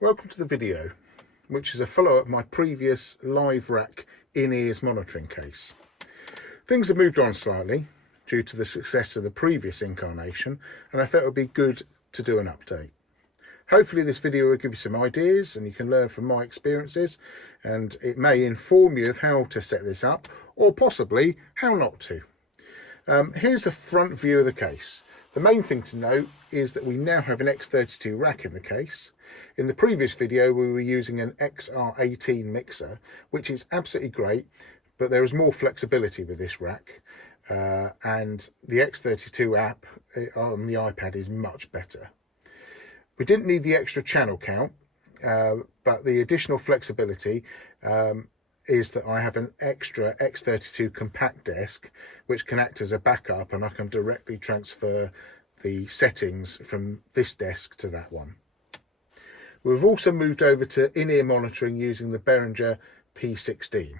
Welcome to the video, which is a follow-up of my previous live rack in-ears monitoring case. Things have moved on slightly due to the success of the previous incarnation, and I felt it would be good to do an update. Hopefully this video will give you some ideas and you can learn from my experiences, and it may inform you of how to set this up or possibly how not to. Here's a front view of the case. The main thing to note is that we now have an X32 rack in the case. In the previous video we were using an XR18 mixer, which is absolutely great, but there is more flexibility with this rack, and the X32 app on the iPad is much better. We didn't need the extra channel count, but the additional flexibility is that I have an extra X32 compact desk which can act as a backup, and I can directly transfer the settings from this desk to that one. We've also moved over to in-ear monitoring using the Behringer P16,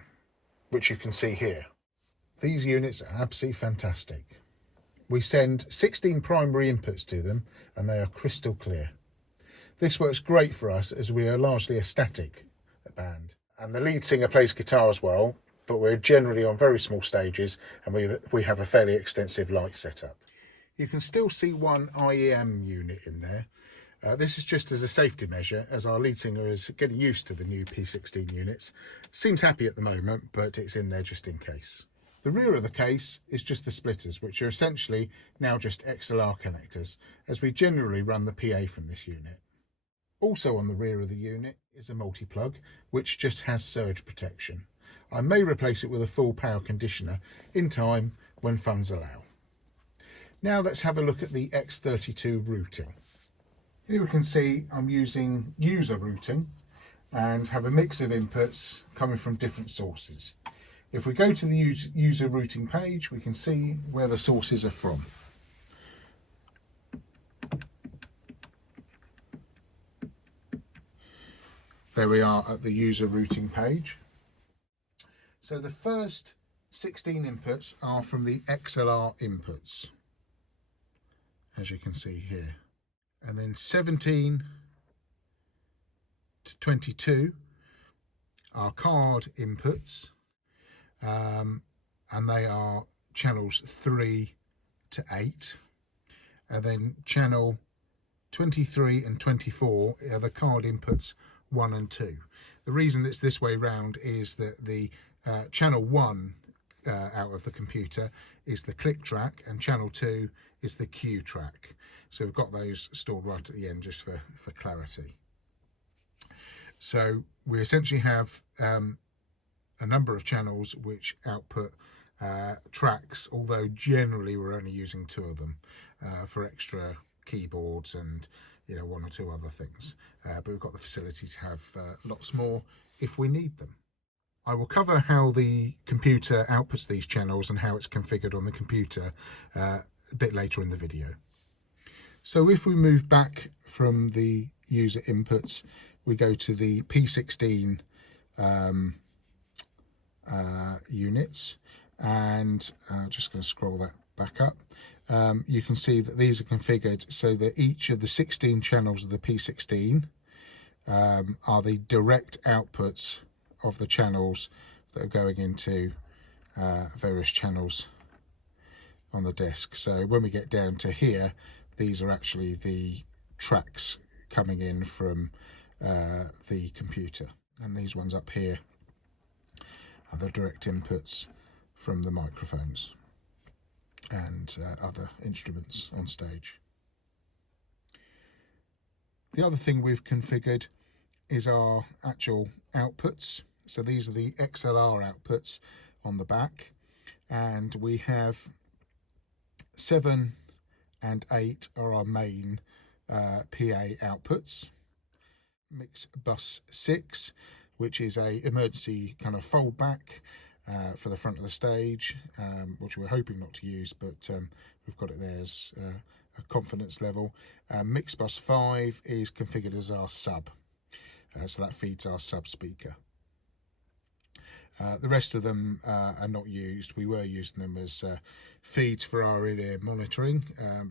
which you can see here. These units are absolutely fantastic. We send 16 primary inputs to them and they are crystal clear. This works great for us as we are largely a static band. And the lead singer plays guitar as well, but we're generally on very small stages and we have a fairly extensive light setup. You can still see one IEM unit in there. This is just as a safety measure, as our lead singer is getting used to the new P16 units. Seems happy at the moment, but it's in there just in case. The rear of the case is just the splitters, which are essentially now just XLR connectors, as we generally run the PA from this unit. Also on the rear of the unit is a multi-plug, which just has surge protection. I may replace it with a full power conditioner in time when funds allow. Now let's have a look at the X32 routing. Here we can see I'm using user routing and have a mix of inputs coming from different sources. If we go to the user routing page, we can see where the sources are from. There we are at the user routing page. So the first 16 inputs are from the XLR inputs, as you can see here. And then 17 to 22 are card inputs, and they are channels 3 to 8. And then channel 23 and 24 are the card inputs 1 and 2. The reason it's this way round is that the channel 1 out of the computer is the click track and channel 2 is the cue track. So we've got those stored right at the end just for clarity. So we essentially have a number of channels which output tracks, although generally we're only using 2 of them for extra keyboards and one or two other things, but we've got the facility to have lots more if we need them. I will cover how the computer outputs these channels and how it's configured on the computer a bit later in the video. So if we move back from the user inputs, we go to the P16 units, and I'm just going to scroll that back up. You can see that these are configured so that each of the 16 channels of the P16 are the direct outputs of the channels that are going into various channels on the disc. So when we get down to here, these are actually the tracks coming in from the computer, and these ones up here are the direct inputs from the microphones and other instruments on stage. The other thing we've configured is our actual outputs. So these are the XLR outputs on the back, and we have 7 and 8 are our main PA outputs. Mix bus 6, which is a emergency kind of fold back for the front of the stage, which we're hoping not to use, but we've got it there as a confidence level. Mix bus 5 is configured as our sub, so that feeds our sub speaker. The rest of them are not used. We were using them as feeds for our in-ear monitoring,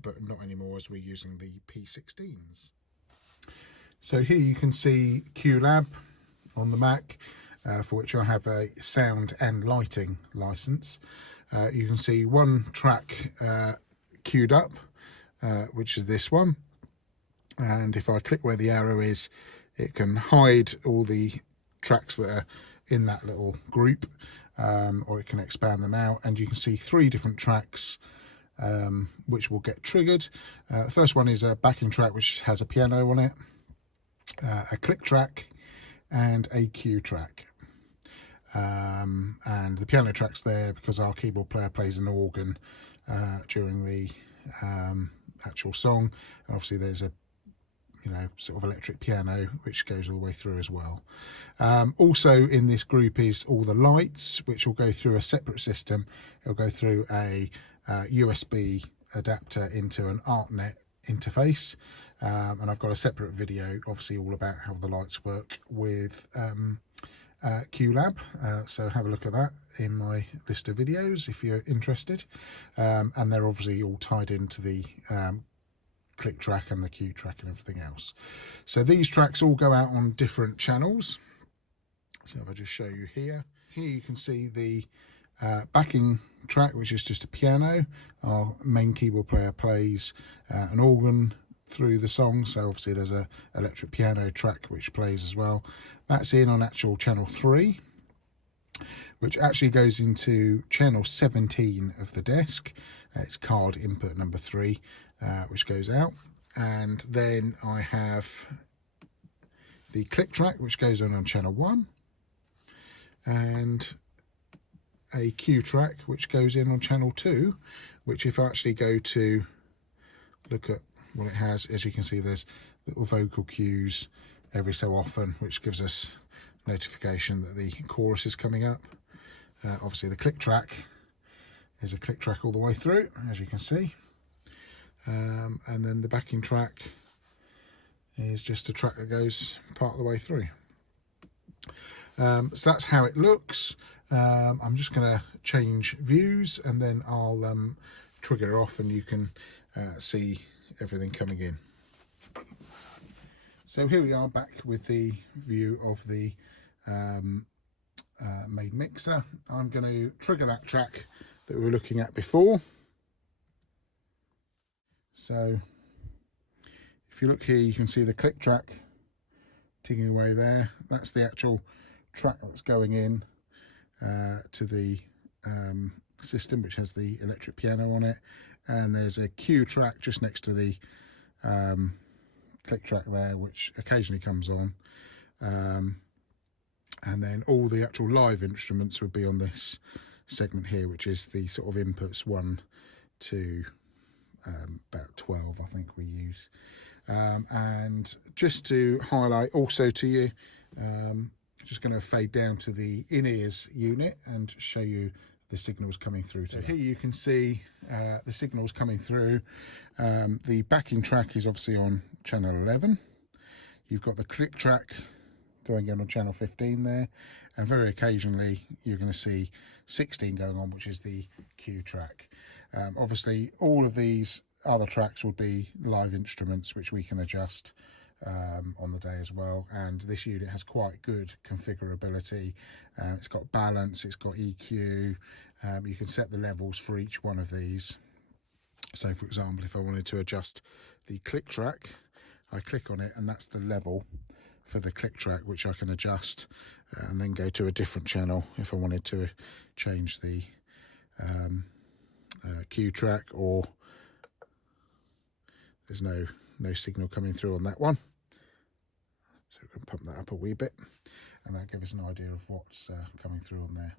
but not anymore as we're using the P16s. So here you can see QLab on the Mac, for which I have a sound and lighting license. You can see one track queued up, which is this one. And if I click where the arrow is, it can hide all the tracks that are in that little group, or it can expand them out, and you can see 3 different tracks which will get triggered. The first one is a backing track which has a piano on it, a click track and a cue track. And the piano track's there because our keyboard player plays an organ during the actual song, and obviously there's a sort of electric piano which goes all the way through as well. Also in this group is all the lights, which will go through a separate system. It'll go through a USB adapter into an ArtNet interface, and I've got a separate video obviously all about how the lights work with QLab, so have a look at that in my list of videos if you're interested, and they're obviously all tied into the click track and the cue track and everything else. So these tracks all go out on different channels. So if I just show you here you can see the backing track, which is just a piano. Our main keyboard player plays an organ through the song, so obviously there's a electric piano track which plays as well. That's in on actual channel 3, which actually goes into channel 17 of the desk. It's card input number 3, which goes out. And then I have the click track, which goes on channel 1, and a cue track which goes in on channel 2, which if I actually go to look at what it has, as you can see there's little vocal cues every so often, which gives us notification that the chorus is coming up. Obviously the click track is a click track all the way through, as you can see, and then the backing track is just a track that goes part of the way through. So that's how it looks. I'm just going to change views and then I'll trigger off and you can see everything coming in. So here we are back with the view of the main mixer. I'm going to trigger that track that we were looking at before. So if you look here, you can see the click track ticking away there. That's the actual track that's going in to the system, which has the electric piano on it, and there's a cue track just next to the click track there, which occasionally comes on, and then all the actual live instruments would be on this segment here, which is the sort of inputs 1 to about 12 I think we use. And just to highlight also to you, just going to fade down to the in-ears unit and show you the signals coming through. So here you can see the signals coming through. The backing track is obviously on channel 11. You've got the click track going in on channel 15 there, and very occasionally you're going to see 16 going on, which is the cue track. Obviously all of these other tracks would be live instruments which we can adjust on the day as well, and this unit has quite good configurability. It's got balance, it's got EQ, you can set the levels for each one of these. So for example, if I wanted to adjust the click track, I click on it and that's the level for the click track, which I can adjust and then go to a different channel if I wanted to change the cue track, or there's no signal coming through on that one. So we can pump that up a wee bit and that gives us an idea of what's coming through on there.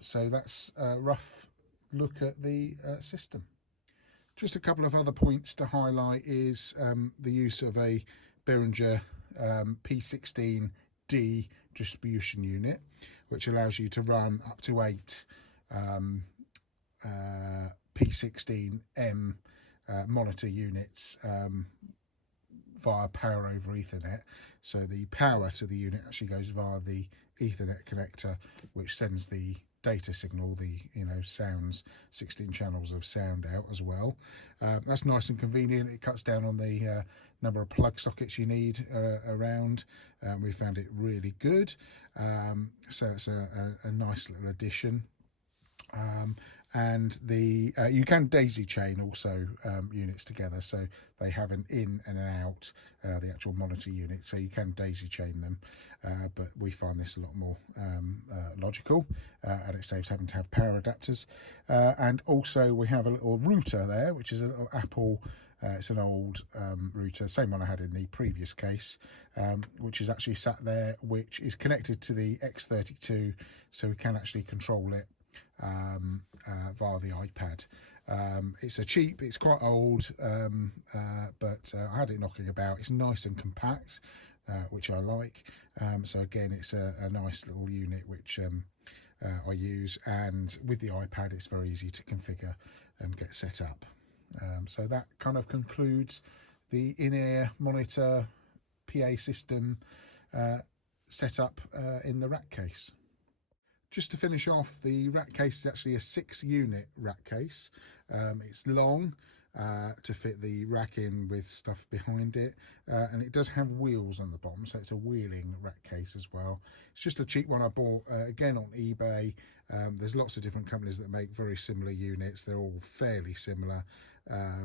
So that's a rough look at the system. Just a couple of other points to highlight is the use of a Behringer P16D distribution unit, which allows you to run up to 8 P16M monitor units via power over Ethernet. So the power to the unit actually goes via the Ethernet connector, which sends the data signal, the sounds, 16 channels of sound out as well. That's nice and convenient. It cuts down on the number of plug sockets you need around. We found it really good, so it's a nice little addition. And the you can daisy chain also units together, so they have an in and an out, the actual monitor unit, so you can daisy chain them, but we find this a lot more logical, and it saves having to have power adapters. And also we have a little router there, which is a little Apple, it's an old router, same one I had in the previous case, which is actually sat there, which is connected to the X32, so we can actually control it via the iPad. It's quite old, but I had it knocking about. It's nice and compact, which I like. So again, it's a nice little unit which I use, and with the iPad it's very easy to configure and get set up. So that kind of concludes the in-ear monitor PA system setup in the rack case. Just to finish off, the rack case is actually a 6-unit rack case. It's long to fit the rack in with stuff behind it, and it does have wheels on the bottom, so it's a wheeling rack case as well. It's just a cheap one I bought again on eBay. There's lots of different companies that make very similar units. They're all fairly similar.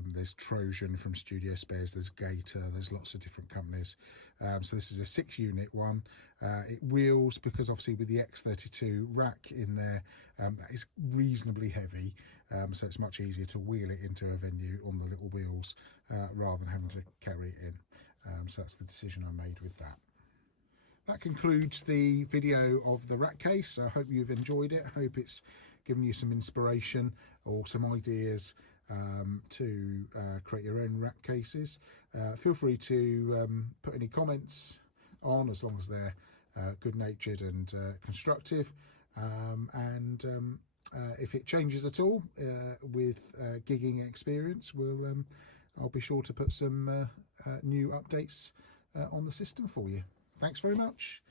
There's Trojan from Studio Spares, there's Gator, there's lots of different companies. So this is a 6-unit one. It wheels because obviously with the X32 rack in there, that is reasonably heavy, so it's much easier to wheel it into a venue on the little wheels rather than having to carry it in. So that's the decision I made with that. That concludes the video of the rack case. I hope you've enjoyed it. I hope it's given you some inspiration or some ideas to create your own rack cases. Feel free to put any comments on, as long as they're good-natured and constructive, and if it changes at all with gigging experience, I'll be sure to put some new updates on the system for you. Thanks very much.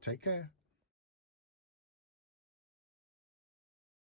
Take care.